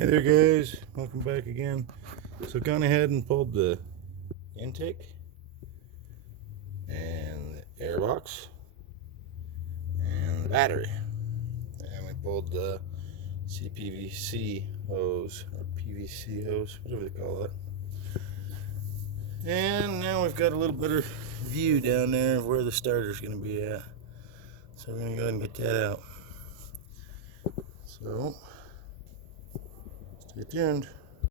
Hey there guys, welcome back again. So gone ahead and pulled the intake and the airbox and the battery, and we pulled the CPVC hose or PVC hose, whatever they call it. And now we've got a little better view down there of where the starter's going to be at, so we're going to go ahead and get that out. So stay tuned.